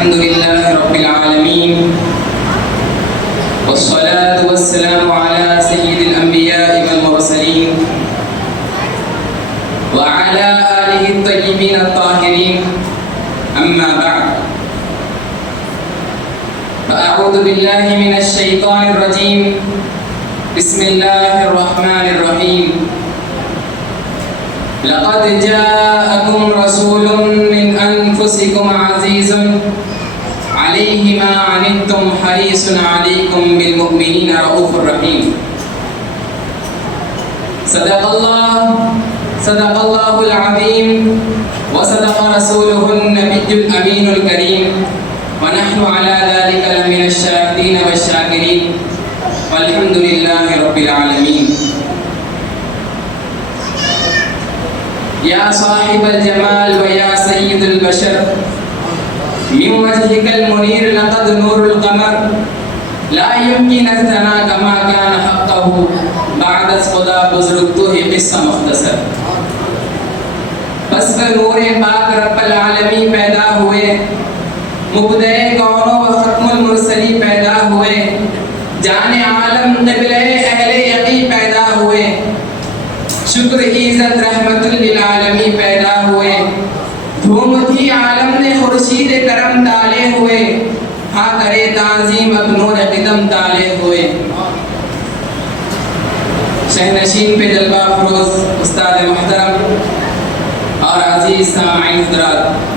الحمد لله رب العالمين والصلاة والسلام على سيد الأنبياء والمرسلين وعلى آله الطيبين الطاهرين أما بعد فأعوذ بالله من الشيطان الرجيم بسم الله الرحمن الرحيم لقد جاءكم رسول من أنفسكم عزيز عليه ما عنتم حريص عليكم بالمؤمنين رؤوف رحيم صدق الله العظيم وصدق رسوله النبي الأمين الكريم ونحن على ذلك لمن الشاهدين والشاكرين والحمد لله رب العالمين يا صاحب الجمال ويا سيد البشر من وجهك المنير لقد نور القمر لا يمكن الثناء كما كان حقه بعد خدا بزرگتہ قصہ مختصر بس نور پاک رب العالمین پیدا ہوئے مبدع کونوں و ختم المرسلی پیدا ہوئے جان عالم قبلہ اہل یقی پیدا ہوئے شکر عزت رحمت للعالمین پیدا ہوئے دھوم تھی عالم نے خورشید کرم تالے ہوئے ہاں کرے تعظیم اب نور قدم تالے ہوئے شہنشین پہ جلوہ فروز استاد محترم اور عزیز سامعین حضرات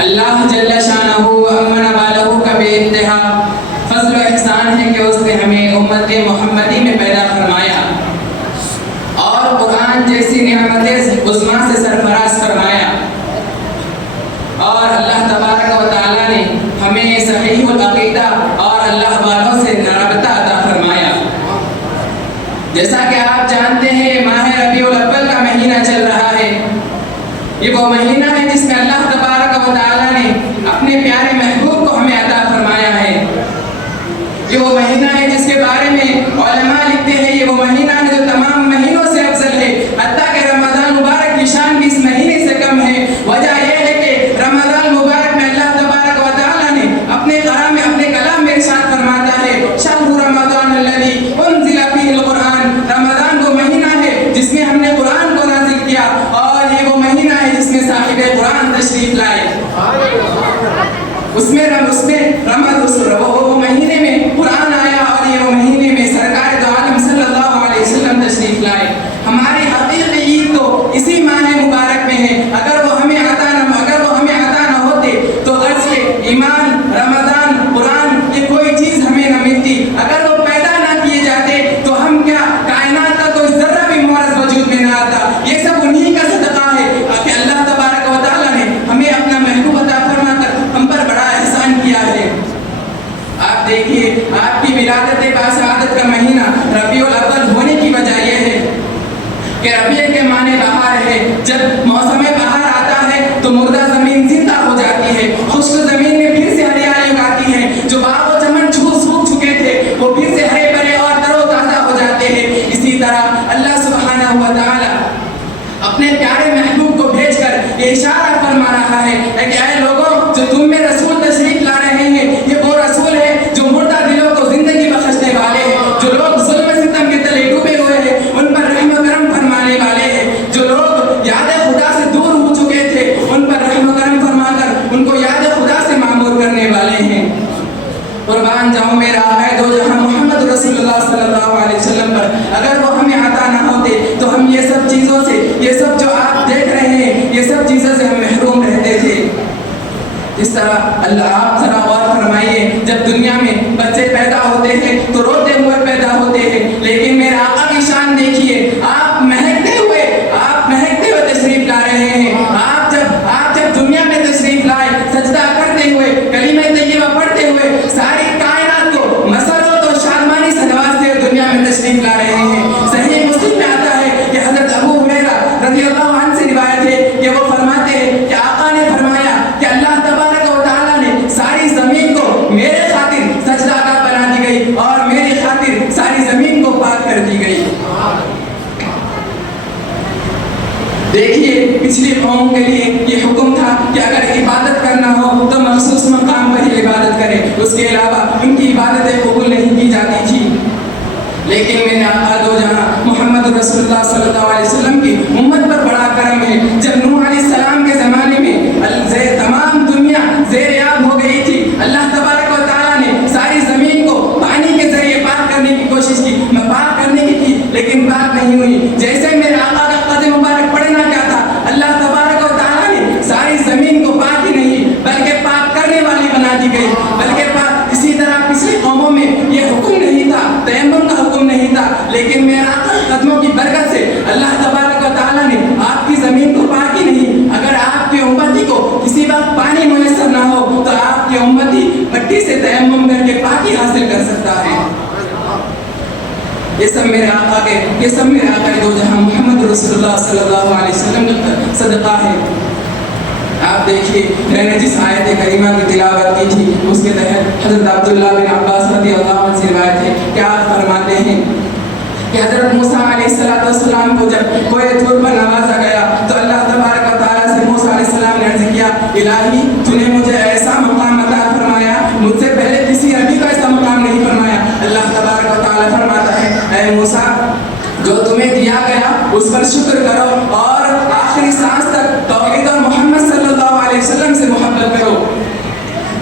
اللہ جل شانہ و امن والہ کا بے انتہا فضل و احسان ہے کہ اس نے ہمیں امت محمدی میں پیدا فرمایا اور قرآن جیسی نعمت عظمیٰ سے سرفراز فرمایا اور اللہ تبارک و تعالیٰ نے ہمیں صحیح العقیدہ اور اللہ والوں سے رابطہ عطا فرمایا جیسا کہ آپ جانتے ہیں ماہ ربیع الاول کا مہینہ چل رہا ہے یہ وہ مہینہ ہے جس میں اللہ تبارک و تعالیٰ نے اپنے پیارے محبوب کو ہمیں عطا فرمایا ہے یہ وہ مہینہ ہے جس کے بارے میں علماء لکھتے ہیں یہ وہ مہینہ ہے جو تمام مہینوں سے افضل ہے حتیٰ کہ رمضان مبارک کی شان بھی اس مہینے سے کم ہے وجہ یہ ہے کہ رمضان مبارک میں اللہ تبارک و تعالیٰ نے اپنے کلام میں ارشاد فرماتا ہے شہر رمضان الذی انزل فیہ القرآن رمضان وہ مہینہ ہے جس میں ہم نے قرآن کو نازل کیا اور یہ وہ مہینہ ہے جس میں صاحب قرآن تشریف لائے اس میں وہ مہینے میں قرآن آیا اور یہ وہ مہینے میں سرکار دو عالم صلی اللہ علیہ وسلم تشریف لائے ہماری حقیقی عید تو اسی ماہ مبارک میں ہے اگر وہ ہمیں عطا نہ ہوتے تو غرض کے ایمان رمضان قرآن یہ کوئی چیز ہمیں نہ ملتی اگر وہ پیدا نہ کیے جاتے تو ہم کیا کائنات کا کوئی ذرہ بھی معرض وجود میں نہ آتا یہ سب انہی کا صدقہ ہے کہ اللہ تبارک و تعالیٰ نے ہمیں اپنا محبوب عطا فرما کر ہم پر بڑا احسان کیا ہے آپ دیکھیے آپ کی ولادت باسعادت کا مہینہ ربیع الاول ہونے کی وجہ یہ ہے کہ ربیع کے معنی بہار ہے جب موسم بہار آتا ہے تو مردہ زمین زندہ ہو جاتی ہے خشک زمین میں پھر سے ہریالی اگاتی ہے جو باغ و چمن سوکھ چکے تھے وہ پھر سے ہرے بھرے اور تر و تازہ ہو جاتے ہیں اسی طرح اللہ سبحانہ و تعالی اپنے پیارے محبوب کو بھیج کر یہ اشارہ فرما رہا ہے کہ اے لوگوں جو تم میں رسول تشریف لا رہے ہیں یہ وہ رسول ہے جو مردہ دلوں کو زندگی بخشنے والے ہیں جو لوگ ظلم ستم کے تلے ڈوبے ہوئے ہیں ان پر رحم و کرم فرمانے والے ہیں جو لوگ یاد خدا سے دور ہو چکے تھے ان پر رحم و کرم فرما کر ان کو یاد خدا سے معمور کرنے والے ہیں قربان جاؤں میرا ہے دو جہاں محمد رسول اللہ صلی اللہ علیہ وسلم پر اگر وہ ہمیں عطا نہ ہوتے تو ہم یہ سب چیزوں سے یہ سب جو آپ دیکھ رہے ہیں یہ سب چیزوں سے ہم محروم رہتے تھے اس طرح اللہ آپ ذرا غور فرمائیے جب دنیا میں بچے پیدا ہوتے ہیں تو روتے ہوئے پیدا ہوتے ہیں لیکن میرے آقا کی شان دیکھیے آپ مہکتے ہوئے تشریف لا رہے ہیں آپ جب دنیا میں تشریف لائے سجدہ کرتے ہوئے کلمہ طیبہ پڑھتے ہوئے ساری کائنات کو مسرت اور شادمانی سے نوازتے ہوئے دنیا میں تشریف لا رہے ہیں صحیح مسلم میں آتا ہے کہ حضرت ابو ہریرہ رضی اللہ عنہ سے روایت ہے کہ وہ فرماتے ہیں کہ آقا نے فرمایا کہ اللہ تبارک و تعالیٰ نے ساری زمین کو میرے خاطر سجدہ گاہ بنا دی گئی اور میری خاطر ساری زمین کو پاک کر دی گئی دیکھیے پچھلی قوم کے لیے یہ حکم تھا کہ اگر عبادت کرنا ہو تو اللہ صلی اللہ علیہ وسلم کی امت پر بڑا کرم ہے. جب نوح علیہ السلام کے زمانے میں تمام دنیا زیر آب ہو گئی تھی, اللہ تبارک و تعالیٰ نے ساری زمین کو پانی کے ذریعے پاک کرنے کی کوشش کی, پاک کرنے کی تھی لیکن پاک نہیں ہوئی. جیسے میرے آقا کا قد مبارک پڑھنا کیا تھا, اللہ تبارک و تعالیٰ نے ساری زمین کو پاک ہی نہیں بلکہ پاک کرنے والی بنا دی گئی. بلکہ پاک اسی طرح پچھلی قوموں میں یہ حکم نہیں تھا, تیمم کا حکم نہیں تھا, لیکن میرے آقا کے قدموں کی برکت سے اللہ تبارک و تعالیٰ نے آپ کی زمین کو پاک ہی نہیں, اگر آپ کی امتی کو کسی وقت پانی میسر نہ ہو تو آپ کی امتی مٹی سے تیمم کر کے پاکی حاصل کر سکتا ہے. یہ سب میرے آقا کے دو جہاں محمد رسول اللہ صلی اللہ علیہ وسلم کا صدقہ ہے. آپ دیکھیے میں نے جس آیت کریمہ کی تلاوت کی تھی اس کے تحت حضرت عبداللہ بن عباس رضی اللہ عنہ سے روایت ہے کہ آپ فرماتے ہیں کہ حضرت موسیٰ علیہ السلام کو جب کوہ طور پر نوازا گیا تو اللہ تبارک و تعالیٰ سے موسیٰ علیہ السلام نے عرض کیا, الہی تو نے مجھے ایسا مقام عطا فرمایا, مجھ سے پہلے کسی نبی کا ایسا مقام نہیں فرمایا. اللہ تبارک و تعالیٰ فرماتا ہے, اے موسیٰ جو تمہیں دیا گیا اس پر شکر کرو اور آخری سانس تک توحید اور محمد صلی اللہ علیہ وسلم سے محبت کرو.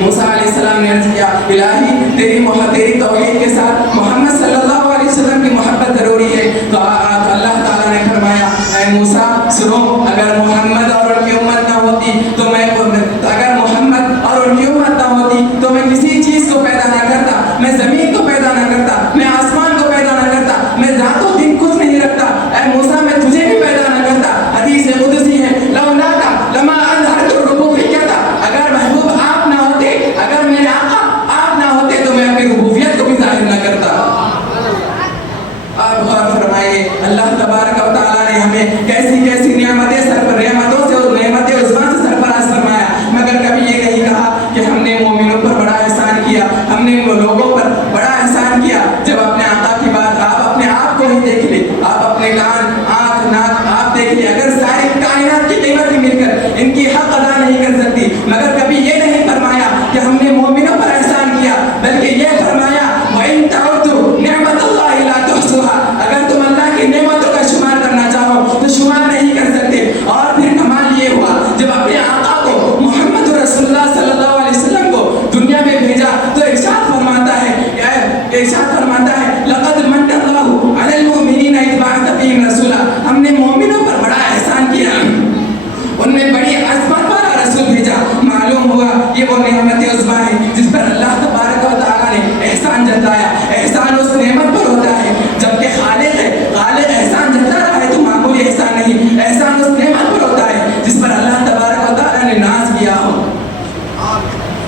موسیٰ علیہ السلام نے عرض کیا, الہی تیری توحید کے ساتھ محمد صلی اللہ علیہ وسلم کی محبت ضروری ہے. تو اللہ تعالیٰ نے فرمایا, اے موسیٰ سنو, اگر محمد اور ان کی امت نہ ہوتی تو میں کسی چیز کو پیدا نہ کرتا, میں زمین کو پیدا نہ کرتا, میں آسمان کو پیدا نہ کرتا, میں ذات و دن کچھ نہیں رکھتا. اے موسیٰ میں تجھے بھی پیدا نہ کرتا. حدیث قدسی ہے, لولاکا لما اظہرت الربوبیت, اگر محبوب آپ نہ ہوتے, اگر میرے آقا آپ نہ ہوتے تو میں اپنی ربوبیت کو بھی ظاہر نہ کرتا. آپ غور فرمائیے اللہ تبارک و تعالیٰ نے ہمیں کیسی کیسی نعمتوں سے اور نعمت عظمیٰ سے سرفراز فرمایا, مگر کبھی یہ نہیں کہا کہ ہم نے مومنوں پر بڑا احسان کیا, ہم نے لوگوں پر بڑا احسان کیا. جب اپنے آقا کی بات, آپ اپنے آپ کو ہی دیکھ لیں, آپ اپنے کان, آنکھ, ناک آپ دیکھ لیں, اگر ساری کائنات کی قیمت مل کر ان کی حق ادا نہیں کر سکتی, مگر کبھی یہ نہیں فرمایا کہ ہم نے مومنوں پر احسان کیا, بلکہ یہ فرمایا وَإِن تَعُدُّوا نِعْمَتَ اللَّهِ لَا تُحْصُوهَا, اگر تم اللہ کی نعمتوں کا شمار کرنا چاہو تو شمار نہیں کر سکتے. اور پھر کمال یہ ہوا جب اپنے آقا کو محمد رسول اللہ صلی اللہ علیہ وسلم کو دنیا میں بھیجا تو ارشاد فرماتا ہے لقد من اللہ علی المؤمنین اذ بعث فیہم رسولا, ہم نے مومنوں پر بڑا احسان کیا, ان میں بڑی عظمت والا رسول بھیجا. معلوم ہوا یہ وہ نعمت عظمیٰ ہے جس پر اللہ تبارک و تعالیٰ نے احسان جتایا. احسان اس نعمت پر ہوتا ہے جبکہ خالق ہے, خالق احسان جتا رہا ہے تو معمولی احسان نہیں, احسان اس نعمت پر ہوتا ہے جس پر اللہ تبارک و تعالیٰ نے ناز کیا ہو.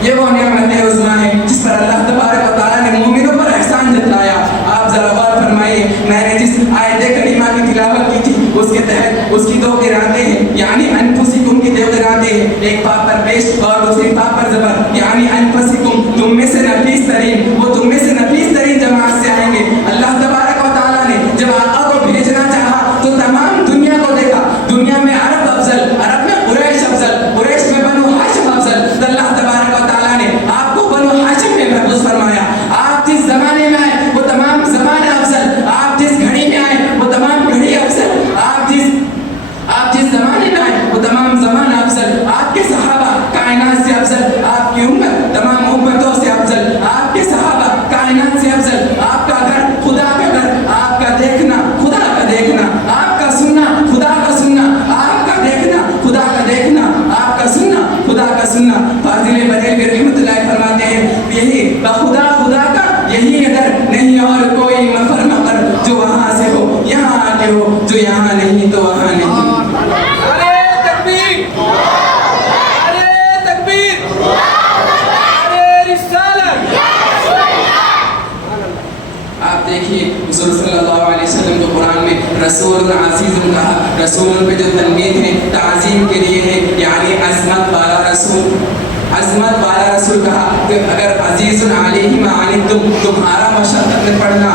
یہ وہ نعمت عظمیٰ ہے جس پر اللہ تبارک و تعالیٰ نے مومنوں پر احسان جتایا. آپ ذرا غور فرمائیے, میں نے جس آیت کریمہ کی تلاوت کی تھی اس کے تحت اس کی دو قراتیں ہیں, یعنی انفسکم کی دو قراتیں ہیں, ایک پا پر پیش اور دوسری پا پر زبر, یعنی انفسکم تم میں سے نفیس ترین, وہ تم میں سے نفیس ترین جماعت سے آئیں گے. اللہ تبارک و تعالیٰ نے جب آقا کو بھیجنا چاہا تو تمام دنیا کو دیکھا, دنیا میں عرب افضل, عرب میں قریش افضل, قریش میں بنو ہاشم افضل, تو اللہ تبارک و تعالیٰ نے آپ کو بنو ہاشم میں محفوظ فرمایا. آپ جس زمانے میں آئے وہ تمام زمانہ افضل, آپ جس گھڑی میں آئے وہ تمام گھڑی افضل, آپ جس زمانے میں آئے وہ تمام زمانہ افضل. آپ کے صحابہ کائنات سے افضل, آپ کی امت تمام امتوں سے افضل, آپ کے صحابہ کائنات سے افضل. آپ کا گھر خدا کا گھر, آپ کا دیکھنا خدا کا دیکھنا, آپ کا سننا خدا کا سننا, آپ کا دیکھنا خدا کا دیکھنا, آپ کا سننا خدا کا سننا. فاضل بریلوی رحمۃ اللہ فرماتے ہیں یہی بخدا خدا کا یہی ادھر, نہیں اور کوئی مفر مقر جو وہاں سے ہو یہاں آ کے ہو, جو یہاں نہیں تو وہاں نہیں. آپ دیکھیے حضور صلی اللہ علیہ وسلم کو قرآن میں رسول عزیز کہا, رسول پہ جو تنوین ہے تعظیم کے لیے ہے, یعنی عظمت والا رسول, عظمت والا رسول کہا. کہ اگر عزیز علیہ ما عنتم, تمہارا مشقت میں پڑنا,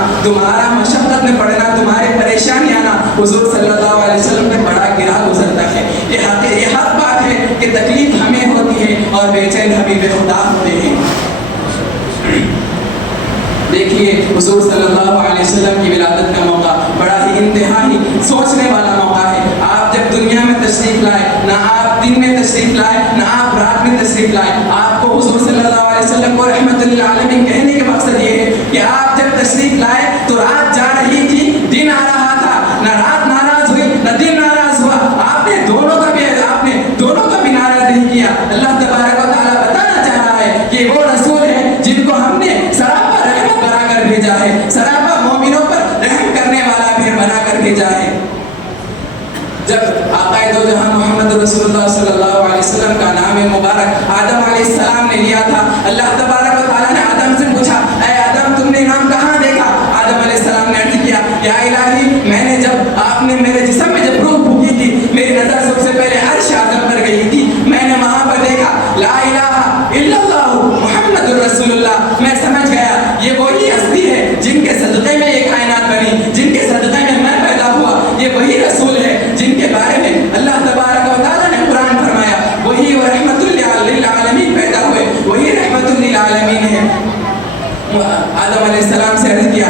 تمہارے پریشانی آنا حضور صلی اللہ علیہ وسلم پہ بڑا گرا گزرتا ہے. یہ حق بات ہے کہ تکلیف ہمیں ہوتی ہے اور بے چین حبیب خدا ہوتے ہیں. دیکھیے حضور صلی اللہ علیہ وسلم کی ولادت کا موقع بڑا ہی انتہائی سوچنے والا موقع ہے. آپ جب دنیا میں تشریف لائے، نہ آپ دن میں تشریف لائے نہ آپ رات میں تشریف لائے، آپ کو حضور صلی اللہ علیہ وسلم کو رحمت للعالمین کہنے کے مقصد یہ ہے کہ آپ جب تشریف لائے تو رات جا رہی تھی، دن آ رہا تھا، نہ رات ناراض ہوئی نہ دن ناراض ہوا. آپ نے دونوں کا بھی ناراض نہیں کیا. اللہ تبارک و تعالیٰ بتانا چاہ رہا ہے کہ وہ رسول ہیں جن کو ہم نے سراپا رحمت بنا کر بھیجا ہے، سراپا مومنوں پر رحم کرنے والا بھی بنا کر بھیجا ہے. جب آقائے دو جہاں محمد رسول اللہ صلی اللہ علیہ وسلم کا نام مبارک آدم علیہ السلام نے لیا تھا، اللہ تبارک و تعالیٰ نے آدم سے پوچھا، اے آدم تم نے نام کہاں دیکھا؟ آدم علیہ السلام نے عرض کیا، یا الہی میں نے جب آپ نے میرے جسم میں جب روح پھونکی تھی، میری نظر سب سے پہلے عرش اعظم پر گئی تھی، میں نے وہاں پر دیکھا لا الہ الا اللہ محمد رسول اللہ. میں سمجھ گیا یہ وہی ہستی ہے جن کے صدقے میں یہ کائنات بنی، جن کے صدقے میں پیدا ہوا. یہ وہی رسول ہے جن کے بارے میں اللہ تبارک و تعالیٰ نے قرآن فرمایا وہی وہ رحمت للعالمین پیدا ہوئے، وہی رحمت للعالمین ہے. آدم علیہ السلام سے عرض کیا،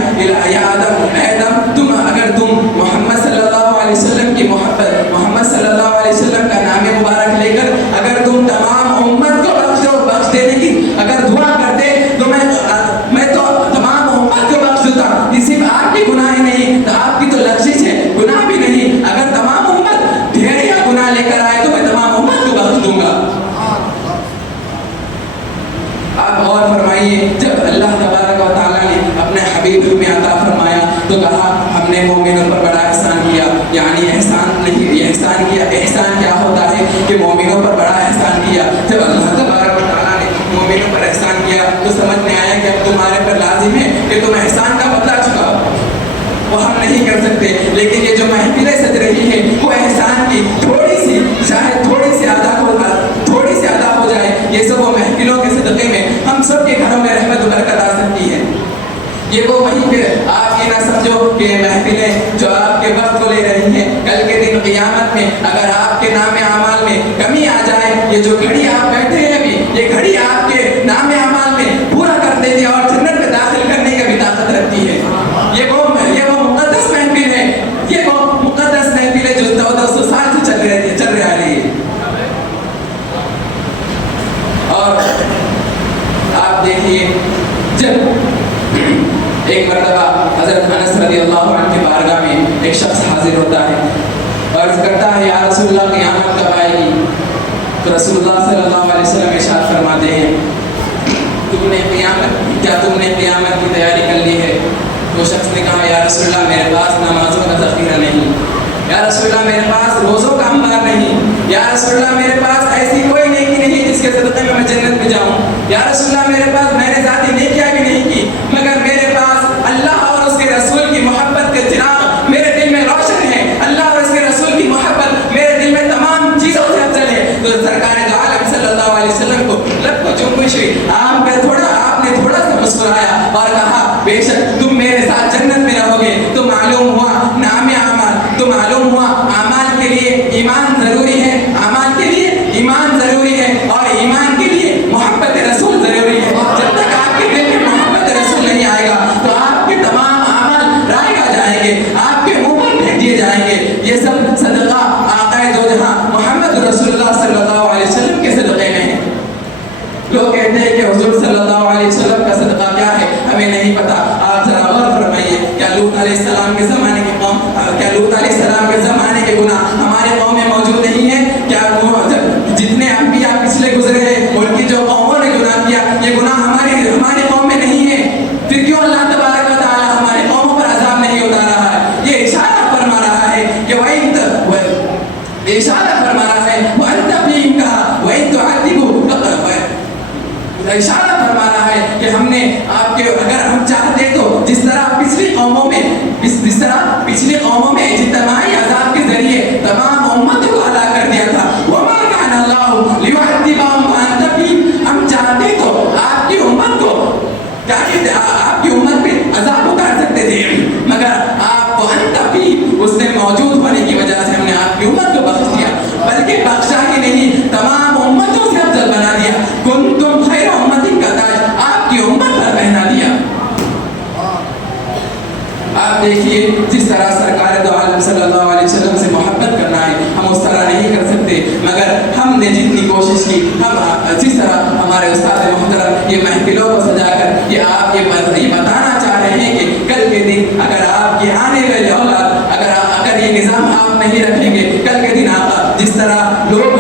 یا آدم اگر تم محمد صلی اللہ علیہ وسلم کی محبت، محمد صلی اللہ علیہ وسلم کا نام مبارک لے کر اگر تم تمام امت کو بخش دینے کی اگر دعا کرتے تو میں تو تمام امت کو بخش دیتا. صرف آپ کی گناہ نہیں، آپ کی تو لغزش ہے، گناہ بھی نہیں. اگر تمام امت ڈھیریا گناہ لے کر آئے تو میں تمام امت کو بخش دوں گا. آپ غور فرمائیے، جب اللہ تبارک و تعالیٰ نے اپنے حبیب میں عطا فرمایا تو کہا ہم نے مومنوں پر بڑا احسان کیا. یعنی احسان نہیں، یہ احسان کیا. احسان کیا ہوتا ہے کہ مومنوں پر بڑا احسان کیا. جب اللہ تبارک و تعالیٰ نے مومنوں پر احسان کیا تو سمجھ میں آیا کہ اب تمہارے پر لازم ہے کہ تم احسان کا بدلہ چکاؤ. وہ ہم نہیں کر سکتے، لیکن یہ جو محفلیں سج رہی ہے وہ احسان کی تھوڑی سی، شاید تھوڑی سی ادا ہو جائے، یہ سب وہ محفلوں کے صدقے میں ہم سب کے گھروں میں رحمت و برکت آ سکتی ہے. یہ وہ وہیں پہ آپ یہ نہ سمجھو کہ محفلیں جو آپ کے وقت کو لے رہی ہیں، کل کے دن قیامت میں اگر آپ کے نام اعمال میں کمی آ جائے، یہ جو گھڑی آپ بیٹھے ہیں ابھی، یہ گھڑی آپ کے نام اعمال میں پورا کر دیتی ہے اور جنت میں داخل کرنے کا بھی طاقت رکھتی ہے. یہ وہ مقدس محفل ہے، یہ وہ مقدس محفل ہے جو 1400 سال سے چل رہی ہے. اور آپ دیکھیے جب ایک مرتبہ حضرت انس رضی اللہ عنہ کی بارگاہ میں ایک شخص حاضر ہوتا ہے اور عرض کرتا ہے یا رسول اللہ قیامت کب آئے گی؟ تو رسول اللہ صلی اللہ علیہ وسلم ارشاد فرماتے ہیں کیا تم نے قیامت کی تیاری کر لی ہے؟ تو شخص نے کہا یا رسول اللہ میرے پاس نمازوں کا ذخیرہ نہیں، یا رسول اللہ میرے پاس روزوں کا انبار نہیں، یا رسول اللہ میرے پاس ایسی کوئی نیکی نہیں جس کے صدقے میں جنت میں جاؤں، یا رسول اللہ میرے پاس میں نے ذاتی نیکیاں بھی نہیں کی، مگر میرے پاس اللہ اور اس کے رسول کی محبت کے چراغ میرے دل میں روشن ہے، اللہ اور اس کے رسول کی محبت میرے دل میں تمام چیزوں سے افضل ہے. تو سرکار دو عالم صلی اللہ علیہ وسلم کو لب کو جنبش ہوئی. آپ نے تھوڑا سا مسکرایا اور کہا بے شک تم میرے ساتھ جنت میں رہو گے. تو معلوم ہوا نام اعمال، تو معلوم ہوا اعمال کے لیے ایمان ضروری ہے، اعمال کے لیے ایمان ضروری ہے اور ایمان کے لیے محبت رسول ضروری ہے. جب تک آپ کے دل میں محبت رسول نہیں آئے گا تو آپ کے تمام اعمال رائگا جائیں گے، آپ کے منہ پر پھینک دیے جائیں گے. یہ سب صدقہ آقائے دو جہاں محمد رسول اللہ صلی اللہ علیہ وسلم کے صدقے میں ہے. لوگ کہتے ہیں کہ حضور صلی اللہ علیہ وسلم کا صدقہ کیا ہے ہمیں نہیں پتا. آپ ذرا غور فرمائیے، کیا لوط علیہ السلام کے زمانے کے قوم، کیا لوط علیہ السلام کے زمانے کے گناہ ہمارے قوم میں موجود نہیں ہیں؟ کیا جتنے انبیاء پچھلے گزرے ہیں ان کی جو قوموں نے گناہ کیا، یہ گناہ ہماری قوم میں نہیں ہے؟ پھر کیوں اللہ تبارک و تعالیٰ ہماری قوموں پر عذاب نہیں اتار رہا ہے؟ یہ اشارہ فرما رہا ہے کہ اشارہ فرما رہا ہے کہ ہم نے آپ کے، اگر ہم چاہتے تو جس طرح پچھلی قوموں میں اجتماعی عذاب کے ذریعے تمام امتوں کو ہلاک کر دیا تھا. وما كان الله ليعذبهم وانت فيهم. ہم چاہتے تو آپ کی امت کو، آپ کی امت پہ عذاب اتار سکتے تھے، مگر آپ کو انت فيهم اس میں موجود ہونے کی وجہ سے ہم نے آپ کی امت کو بخش دیا. بلکہ بخشا ہی نہیں، تمام امتوں سے افضل بنا دیا. کنتم خیر امت کا تاج، آپ کی امت پر نے جتنی کوشش کی، ہم جس طرح ہمارے استاد محترم یہ محفلوں کو سجا کر یہ بتانا چاہ رہے ہیں کہ کل کے دن اگر آپ کی آنے والی اولاد اگر یہ نظام آپ نہیں رکھیں گے، کل کے دن آپ جس طرح لوگ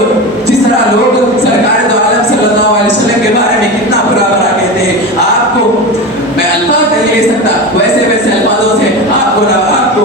سرکار دو عالم صلی اللہ علیہ وسلم کے بارے میں کتنا برا کہتے ہیں، آپ کو میں الفاظ نہیں لے سکتا، ویسے الفاظوں سے آپ کو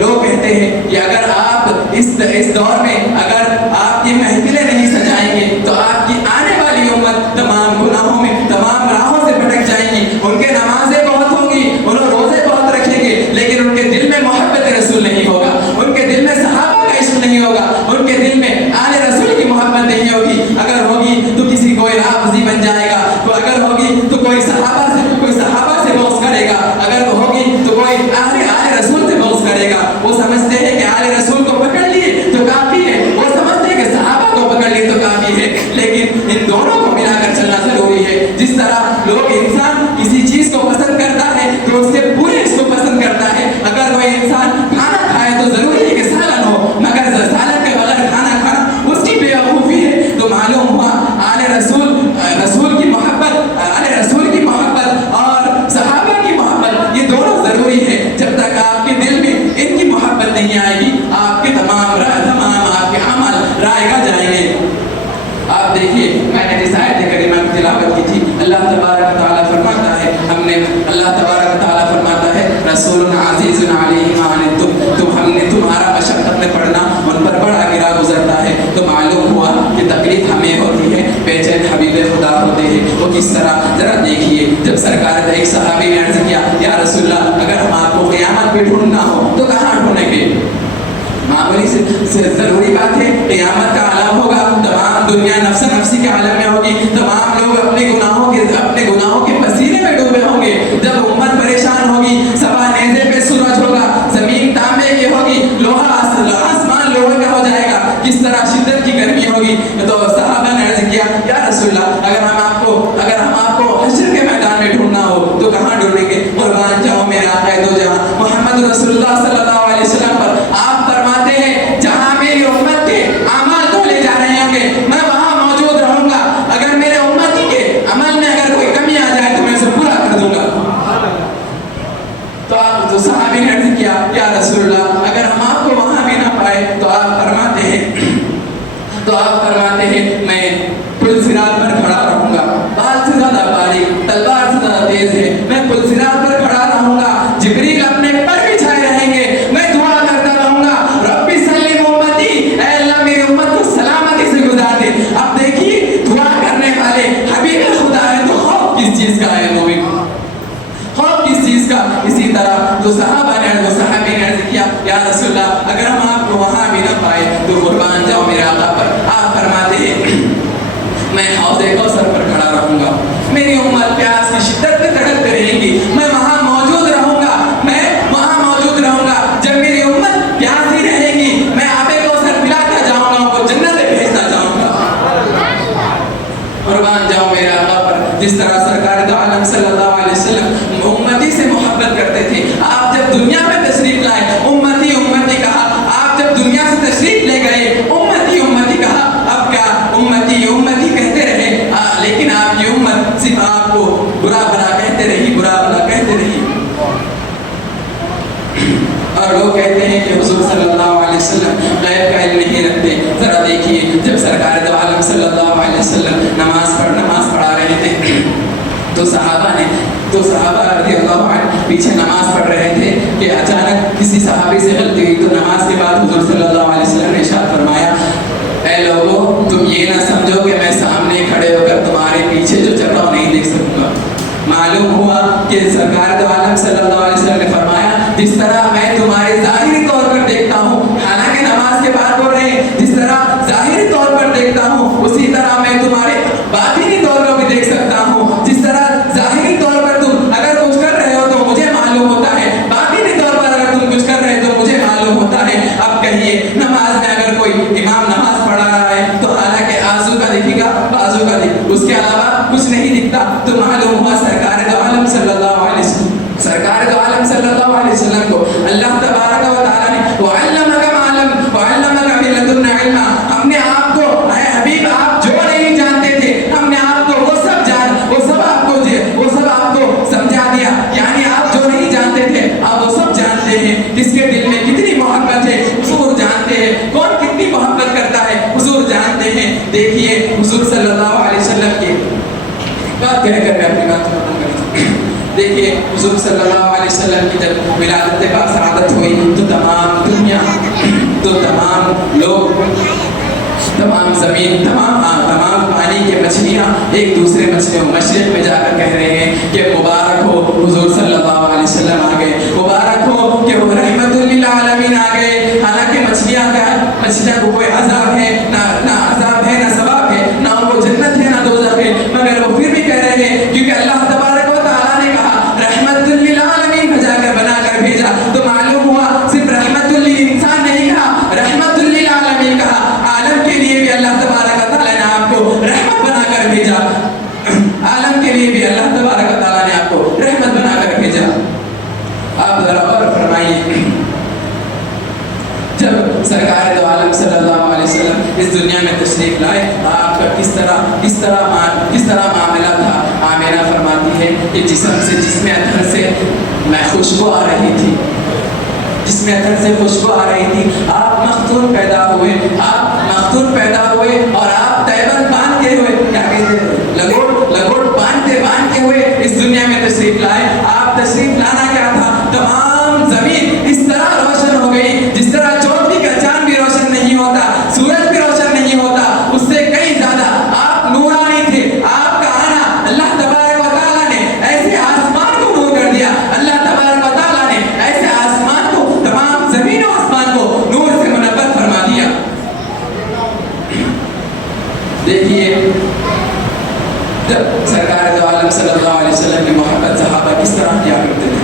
لوگ کہتے ہیں کہ اگر آپ اس دور میں اگر آپ کی محفلیں نہیں سجائیں گے تو آپ کی آنے والی امت تمام گناہوں میں تمام راہوں سے بھٹک جائیں گی، ان کے نمازیں بہت ہوں گی، انہوں روزے بہت رکھیں گے، لیکن ان کے دل میں محبت رسول نہیں ہوگا، ان کے دل میں صحابہ کا عشق نہیں ہوگا، ان کے دل میں آل رسول کی محبت نہیں ہوگی، اگر ہوگی تو کسی کوئی رافضی بن جائے گا، تو اگر ہوگی تو کوئی صحابہ سے بغض کرے گا، اگر ہوگی تو کوئی آل رسول سے بغض کرے گا۔ وہ سمجھتے ہیں کہ آل رسول کو پکڑ لیے تو کافی ہے، وہ سمجھتے ہیں کہ صحابہ کو پکڑ لیے تو کافی ہے، لیکن ان دونوں کو ملا کر چلنا ضروری ہے۔ جس طرح لوگ انسان کسی چیز کو پسند کرتا ہے تو اس کے پورے اس کو پسند کرتا ہے، اگر کوئی انسان کھانا کھائے تو ضروری ہے کہ سالن ہو، مگر سالن کے بغیر کھانا کھانا اس کی بیوقوفی ہے۔ تو معلوم ہوا آل رسول کی محبت اور صحابہ کی محبت یہ دونوں ضروری ہے۔ جب تک آپ کے دل میں ان کی محبت نہیں آئے گی، آپ کے تمام آپ کے عمل رائگاں جائیں گے۔ آپ دیکھیے، میں نے جس آیت کریمہ کی تلاوت کی تھی، اللہ تبارک تعالیٰ فرماتا ہے رسول عزیز علیہ ما عنتم، تمہارا مشقت میں پڑھنا ان پر بڑا گرا گزرتا ہے۔ تو معلوم ہوا کہ تکلیف ہمیں ہوتی ہے، بے چین حبیب خدا ہوتے ہیں۔ وہ کس طرح، ذرا دیکھیے، جب سرکار ایک صحابی نے عرض کیا یا رسول اللہ اگر ہم آپ کو قیامت پہ ڈھونڈنا ہو تو کہاں ڈھونڈیں گے؟ معمولی سے ضروری بات ہے، قیامت کا عالم ہوگا، تمام دنیا نفس نفسی کے عالم میں ہوگی، تمام لوگ اپنے گناہوں کے پسینے میں ڈوبے ہوں گے، جب امت پریشان ہوگی، سبا نیزے پہ سورج ہوگا، زمین تانبے کی ہوگی، آسمان لوہے کا ہو جائے گا، کس طرح شدت کی گرمی ہوگی۔ تو صحابہ نے عرض کیا یا رسول اللہ اگر ہم آپ کو حشر کے میدان میں ڈھونڈنا ہو تو کہاں ڈھونڈیں گے؟ قربان جاؤ میرے آقا دو جہاں محمد رسول اللہ صلی اللہ علیہ وسلم پر، آپ فرماتے ہیں جہاں میری امت کے اعمال دھولے جا رہے ہوں گے میں وہاں موجود رہوں گا، اگر میرے امتی کے عمل میں اگر کوئی کمی آ جائے تو میں اسے پورا کر دوں گا۔ تو صحابی نے عرض کیا یا رسول اللہ اگر ہم آپ کو وہاں بھی نہ پائے تو آپ فرماتے ہیں میں پل صراط پر کھڑا رہوں گا، بال سے زیادہ باریک تلوار سے زیادہ تیز ہے، میں پل صراط پر کھڑا رہوں گا، جبریل اپنے پر بچھائے رہیں گے، میں دعا کرتا رہوں گا ربی سلم امتی، اے اللہ میری امت کو سلامتی سے گزار دے۔ اب دیکھیے دعا کرنے والے حبیب خدا ہے تو خوف کس چیز کا ہے؟ مومن خوف کس چیز کا؟ اسی طرح جو صحابی نے عرض کیا یا رسول اللہ اگر ہم آپ کو وہاں بھی نہ پائے تو قربان جاؤ میرے آقا پر، آپ فرماتے ہیں میں حوض کوثر پر کھڑا رہوں گا، میری امت پیاس کی شدت میں تڑپتے رہے گی، میں وہاں موجود رہوں گا، جب میری امت پیاسی رہے گی میں آب کوثر پلاتا جاؤں گا، ان کو جنت میں بھیجتا جاؤں گا۔ قربان جاؤ میرے آقا پر، جس طرح سرکار دو عالم صلی اللہ علیہ وسلم امتی سے محبت کرتے تھے۔ آپ جب دنیا میں تشریف لائے امتی کہا، آپ جب دنیا سے تشریف لے گئے امتی کہا، اب کیا امتی کہتے رہے، لیکن آپ کی امت صرف آپ کو برا بھلا کہتے رہی، اور لوگ کہتے ہیں کہ حضور صلی اللہ علیہ وسلم غیب کا علم نہیں رکھتے۔ ذرا دیکھیے جب سرکار دو عالم صلی اللہ علیہ وسلم نماز پڑھا رہے تھے تو صحابہ رضی اللہ عنہ پیچھے نماز پڑھ رہے تھے کہ اچانک کسی صحابی سے غلطی ہوئی، تو نماز کے بعد حضور صلی اللہ علیہ وسلم نے ارشاد فرمایا اے لوگوں تم یہ نہ سمجھو کہ میں سامنے کھڑے ہو کر تمہارے پیچھے جو چل رہا ہوں نہیں دیکھ سکوں گا۔ معلوم ہوا کہ سرکار دو عالم صلی اللہ علیہ وسلم نے فرمایا جس طرح میں تمہارے ظاہری طور پر دیکھتا ہوں، حالانکہ نماز کے بعد بول رہے ہیں جس طرح ظاہری طور پر دیکھتا ہوں اسی طرح میں تمہارے باطنی طور پر بھی دیکھ سکتا ہوں، جس طرح ظاہری طور پر تم اگر کچھ کر رہے ہو تو مجھے معلوم ہوتا ہے، باطنی طور پر اگر تم کچھ کر رہے ہو تو مجھے معلوم ہوتا ہے۔ اب کہیے نماز میں اگر کوئی امام نماز پڑھا رہا ہے تو حالانکہ آنسو کا دکھے گا، بازو کا دکھے، اس کے علاوہ کچھ نہیں دکھتا، تو معلوم ہوا سرکار دو عالم صلی اللہ علیہ وسلم کو اللہ تبارک و تعالیٰ نے وعلمک من لدن علما، ہم نے آپ کو اے حبیب آپ بات کہہ کر میں اپنی بات ختم کری. دیکھیے حضور صلی اللہ علیہ وسلم کی جب ولادت با سعادت ہوئی تو تمام دنیا، تو تمام لوگ، تمام زمین، تمام پانی کے مچھلیاں ایک دوسرے مچھلیوں مشرق میں جا کر کہہ رہے ہیں کہ مبارک ہو حضور صلی اللہ علیہ وسلم آ گئے، مبارک ہو کہ وہ رحمت للعالمین آ گئے. حالانکہ مچھلیاں کو کوئی عذاب ہے نہ عذاب ہے نہ ثواب ہے، نہ ان کو جنت ہے نہ دوزخ ہے، مگر وہ پھر بھی کہہ رہے ہیں کیونکہ اللہ تبارک و تعالیٰ نے کہا رحمت للعالمین بھجا کر بنا کر بھیجا، تو معلوم ہوا صرف رحمت للانسان نہیں کہا، رحمت للعالمین کہا. عالم کے لیے بھی اللہ تبارک و تعالیٰ نے آپ کو رحمت بنا کر بھیجا، عالم کے لیے بھی اللہ تبارک و تعالیٰ نے آپ کو رحمت بنا کر بھیجا. آپ ذرا اور فرمائیے، جب سرکار دو عالم صلی اللہ علیہ وسلم اس دنیا میں تشریف لائے آپ کا کس طرح معاملہ تھا. آمینہ فرماتی ہے کہ جسم اطہر سے میں خوشبو آ رہی تھی، جسم اطہر سے خوشبو آ رہی تھی. آپ مختون پیدا ہوئے اور آپ تیبت باندھ کے ہوئے، کیا کہتے ہیں، لگوٹ باندھ کے ہوئے اس دنیا میں تشریف لائے. آپ تشریف لانا کیا تھا، تمام زمین اس طرح روشن ہو گئی جس طرح چودھری کا چاند بھی روشن نہیں ہوتا، سورج بھی روشن نہیں ہوتا، اس سے کئی زیادہ آپ نورانی تھے. آپ کا آنا اللہ تبارک و تعالیٰ نے ایسے آسمان کو نور کر دیا، اللہ تبارک و تعالیٰ نے ایسے آسمان کو، تمام زمین و آسمان کو نور سے منور فرما دیا. دیکھیے جب سرکار دو عالم صلی اللہ علیہ وسلم کی محبت صحابہ کس طرح کیا کرتے تھے.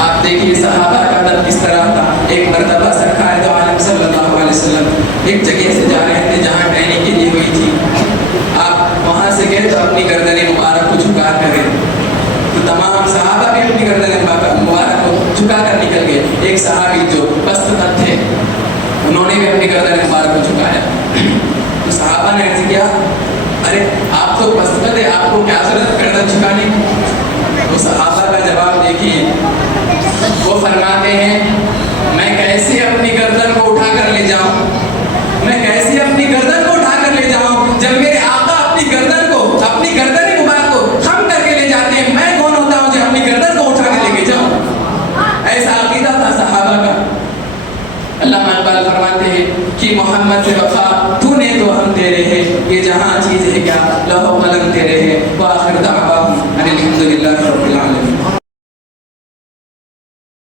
آپ دیکھیے صحابہ کا ادب کس طرح تھا. ایک مرتبہ سرکار دو عالم صلی اللہ علیہ وسلم ایک جگہ سے جا رہے تھے جہاں ٹریننگ کے لیے ہوئی تھی. آپ وہاں سے گئے تو اپنی گردن مبارک کو جھکا کر گئے، تو تمام صحابہ بھی اپنی گردن مبارک کو جھکا کر نکل گئے. ایک صحابی جو پست قد تھے انہوں نے بھی اپنی گردن مبارک کو جھکایا. تو صحابہ نے عرض کیا ارے آپ تو پست قد ہے، آپ کو کیا ضرورت گردن جھکانے کی. تو صحابہ کا جواب دیکھیے، وہ فرماتے ہیں میں کیسے اپنی گردن کو اٹھا کر لے جاؤں، میں کیسے اپنی گردن کو اٹھا کر لے جاؤں جب میرے آقا اپنی گردن مبارک کو خم کر کے لے جاتے ہیں. میں کون ہوتا ہوں جو اپنی گردن کو اٹھا کے لے کے جاؤں. ایسا عقیدہ تھا صحابہ کا. علامہ اقبال فرماتے ہیں کہ محمد سے وفا تو نے تو ہم تیرے ہیں، یہ جہاں چیز ہے کیا لہو